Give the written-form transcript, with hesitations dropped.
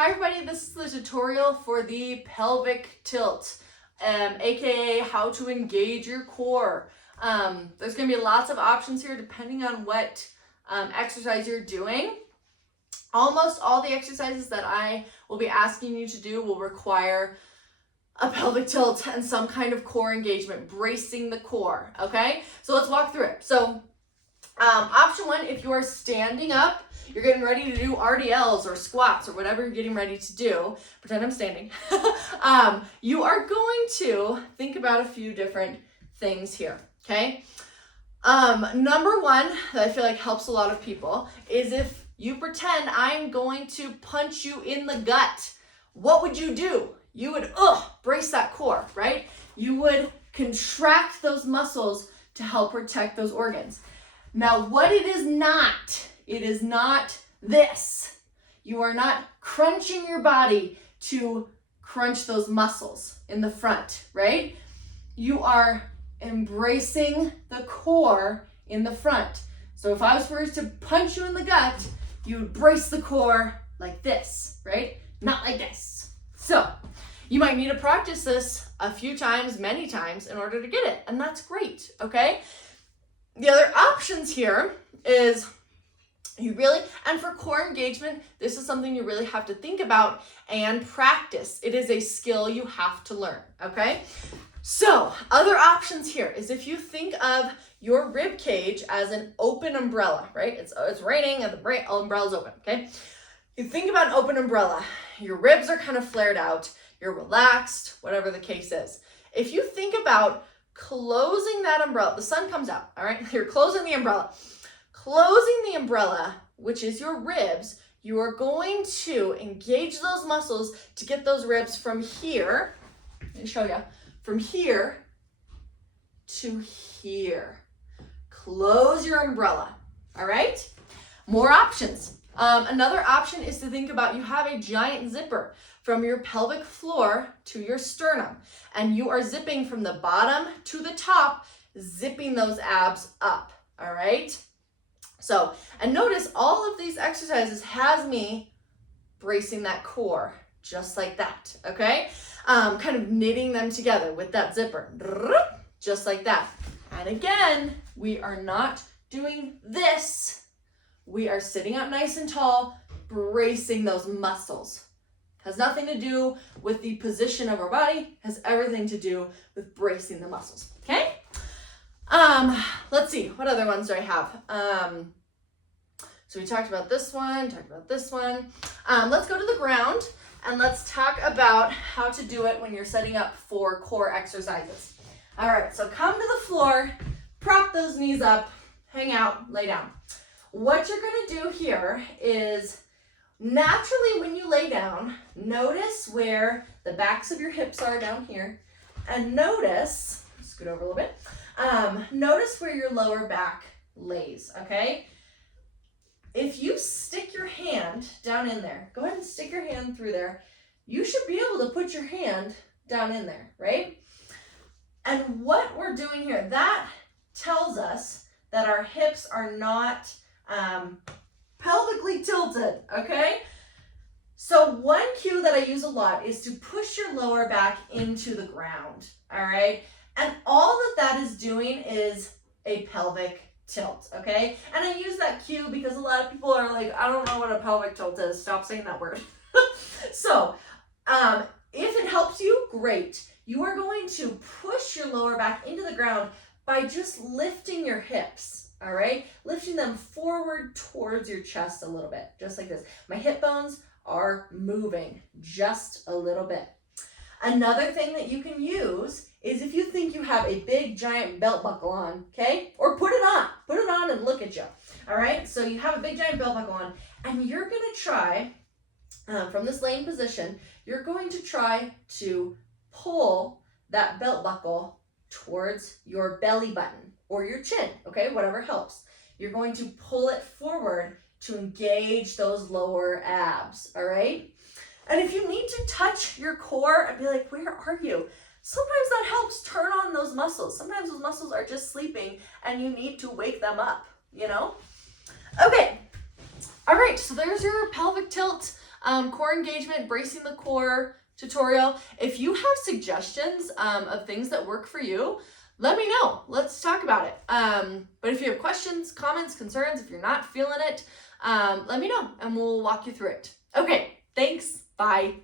Hi everybody, this is the tutorial for the pelvic tilt, aka how to engage your core. There's going to be lots of options here depending on what exercise you're doing. Almost all the exercises that I will be asking you to do will require a pelvic tilt and some kind of core engagement, bracing the core, okay? So let's walk through it. So option one, if you are standing up, you're getting ready to do RDLs or squats or whatever you're getting ready to do, pretend I'm standing, you are going to think about a few different things here, okay? Number one that I feel like helps a lot of people is if you pretend I'm going to punch you in the gut. What would you do? You would brace that core, right? You would contract those muscles to help protect those organs. Now, what it is not this. You are not crunching your body to crunch those muscles in the front, right? You are embracing the core in the front. So if I was first to punch you in the gut, you would brace the core like this, right? Not like this. So you might need to practice this a few times, many times in order to get it. And that's great, okay? The other options here is and for core engagement, this is something you really have to think about and practice. It is a skill you have to learn, okay? So other options here is if you think of your rib cage as an open umbrella, right? It's raining and the umbrella's open, okay? You think about an open umbrella. Your ribs are kind of flared out. You're relaxed, whatever the case is. If you think about closing that umbrella, the sun comes out, all right? You're closing the umbrella. Closing the umbrella, which is your ribs, you are going to engage those muscles to get those ribs from here, let me show you, from here to here. Close your umbrella, all right? More options. Another option is to think about you have a giant zipper from your pelvic floor to your sternum, and you are zipping from the bottom to the top, zipping those abs up, all right? So, and notice all of these exercises has me bracing that core, just like that, okay? Kind of knitting them together with that zipper, just like that. And again, we are not doing this. We are sitting up nice and tall, bracing those muscles. Has nothing to do with the position of our body, has everything to do with bracing the muscles, okay? Let's see, what other ones do I have? So we talked about this one, Let's go to the ground and let's talk about how to do it when you're setting up for core exercises. All right, so come to the floor, prop those knees up, hang out, lay down. What you're gonna do here is naturally when you lay down, notice where the backs of your hips are down here, and notice, scoot over a little bit, notice where your lower back lays, okay? If you stick your hand down in there, go ahead and stick your hand through there, you should be able to put your hand down in there, right? And what we're doing here, that tells us that our hips are not pelvically tilted, okay? So one cue that I use a lot is to push your lower back into the ground, all right? And all that is doing is a pelvic tilt, okay? And I use that cue because a lot of people are like, I don't know what a pelvic tilt is. Stop saying that word. So if it helps you, great. You are going to push your lower back into the ground by just lifting your hips, all right? Lifting them forward towards your chest a little bit, just like this. My hip bones are moving just a little bit. Another thing that you can use is if you think you have a big giant belt buckle on, okay? Or put it on and look at you, all right? So you have a big giant belt buckle on and you're gonna try, from this laying position, you're going to try to pull that belt buckle towards your belly button or your chin, okay? Whatever helps. You're going to pull it forward to engage those lower abs, all right? And if you need to touch your core and be like, where are you? Sometimes that helps turn on those muscles. Sometimes those muscles are just sleeping and you need to wake them up, you know? Okay, all right, so there's your pelvic tilt. core engagement, bracing the core tutorial. If you have suggestions of things that work for you, let me know. Let's talk about it. But if you have questions, comments, concerns, if you're not feeling it, let me know and we'll walk you through it. Okay, thanks. Bye.